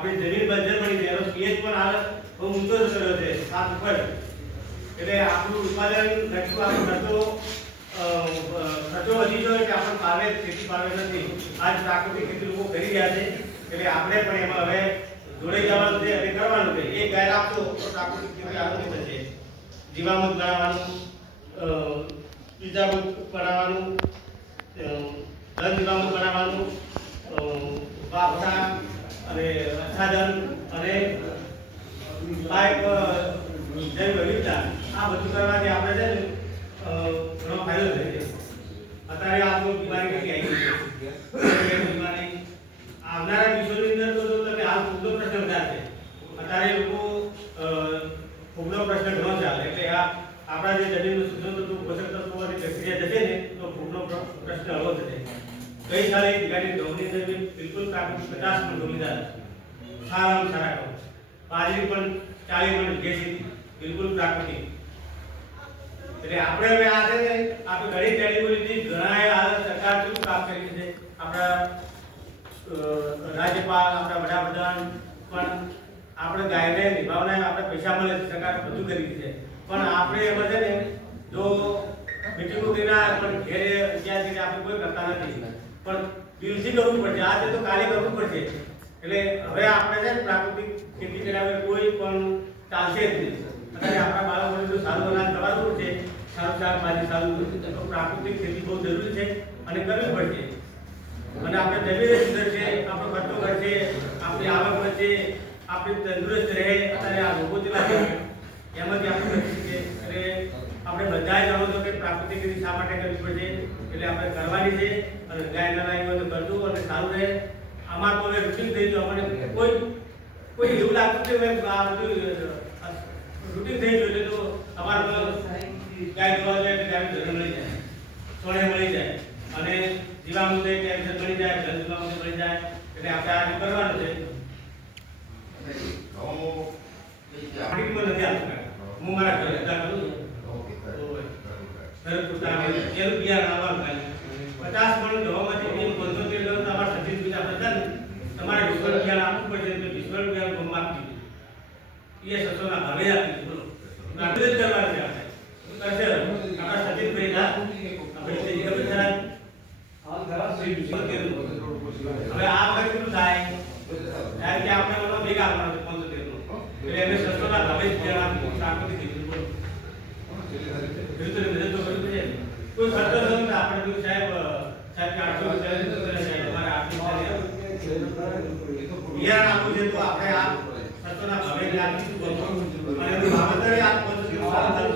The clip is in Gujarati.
આપણી જમીન બંજર પડી છે, એનો પીએચ પણ હાલ બહુ ઊંચો થયો છે 7 ઉપર, એટલે આપણું ઉત્પાદન ઘટતું, આપણો ખર્ચો વધી ગયો એટલે આપણને પાવે ખેતી પાવે નથી. આજ પ્રાકૃતિક ખેતી લોકો કરી રહ્યા છે, એટલે આપણે પણ એમાં હવે જોડે જવાનું છે અને કરવાનું છે. એક ગાય રાખશો તો પ્રાકૃતિક ખેતી આરોગ્ય થશે. જીવામૃત બનાવવાનું, બીજામૃત બનાવવાનું, ધન જીવામૃત બનાવવાનું, વાપરા અને આચ્છાદન અને પાઇપ જૈવ વિવિધતા, આ બધું કરવાથી આપણે છે ને ઘણો ફાયદો થાય છે. અત્યારે આ બીમારી કેટલી આવી છે, બીમારી આવનારા દિવસોની અંદર તો તમે હાલ ફૂગનો પ્રશ્ન વધારે છે. અત્યારે લોકો ફૂગનો પ્રશ્ન ઘણો ચાલે, એટલે આ આપણા જે જમીનનું શુદ્ધ તત્વ, પોષક તત્વોની પ્રક્રિયા જશે ને તો ફૂગનો પ્રશ્ન હળવો થશે. ગઈ સાલે એક વીઘાની ઘઉંની અંદર બિલકુલ પ્રાકૃતિક 50 મણ ઘઉં લીધા, સારામાં સારા ઘઉં. બાજરી પણ 40 મણ ઘેસી, બિલકુલ પ્રાકૃતિક. એટલે આપણે હવે આ છે ને આપણે ઘણી કેટેગરી લીધી, ઘણા આ સરકાર શું કામ કરી છે, આપણા રાજ્યપાલ, આપણા વડાપ્રધાન પણ આપણે ગાયને નિભાવના આપણે પૈસા મળે છે, સરકાર બધું કરી છે. પણ આપણે એમાં છે ને જો મીટિંગો કર્યા પણ ઘેરે ત્યાં જઈને આપણે કોઈ કરતા નથી, પણ દિલથી કરવું પડશે. આજે તો કાલે કરવું પડશે. એટલે હવે આપણે છે ને પ્રાકૃતિક ખેતી કર્યા કોઈ પણ ચાલશે જ નહીં. અત્યારે આપણા બાળકોને જો સારું અનાજ ખવાડવું છે, સારું શાકભાજી, સારું તો પ્રાકૃતિક ખેતી બહુ જરૂરી છે અને કરવી પડશે. અને આપણે જમીન સુધરશે, આપણો ખર્ચો ઘટશે, આપણી આવક વધશે, આપણે તંદુરસ્ત રહે. અત્યારે આ રોગો જેટલા છે એમાંથી આપણે બચી શકીએ. એટલે આપણે બધા જાણો છો કે પ્રાકૃતિક ખેતી શા માટે કરવી પડશે, એટલે આપણે કરવાની છે. અને ગાય લાવી હોય તો કરવું અને સારું રહે. આમાં તો હવે રૂટીન થઈ ગયું, મને કોઈ એવું લાગતું કે આ બધું રૂટીન થઈ ગયું એટલે તો અમારે ગાય જોવા જાય એટલે ગાય ધન મળી જાય, સોળે મળી જાય અને જીવામૃત કેન્સર મળી જાય, ધન જીવામૃત મળી જાય. એટલે આપણે આ કરવાનું છે. માર્કેટમાં નથી આવતા, હું મારા ઘરે જતા કરું છું. ઘર પૂરતા એનું બિયારણ આવવાનું થાય. 50 મણ ઘઉંમાંથી 75 કિલો તમારા સચિન બીજા બધા તમારે વિશ્વનું બિયારણ આપવું પડશે. તો વિશ્વનું બિયારણ ગમ આપી એ સસોના ભાવે આપી બોલો આપણે જ કરવાનું છે. આપણે કરશે આપણા સચિન ભાઈ ના આપણે તે ખબર છે. હવે આ વખતે કેટલું થાય કારણ કે આપણે ઓલો ભેગા આવવાનો છે 75 નો, એટલે એને સસોના ભાવે જ બિયારણ આપવું પ્રાકૃતિક ખેતી બોલો ખેડૂતોને મદદ તો કરવી પડે. કોઈ ખર્ચો નથી આપણે જો સાહેબ કે 800 રૂપિયા તમારે આપી બિયારણ આપવું છે તો આપણે આ સસોના ભાવે જ આપીશું અને વાવેતર આ 75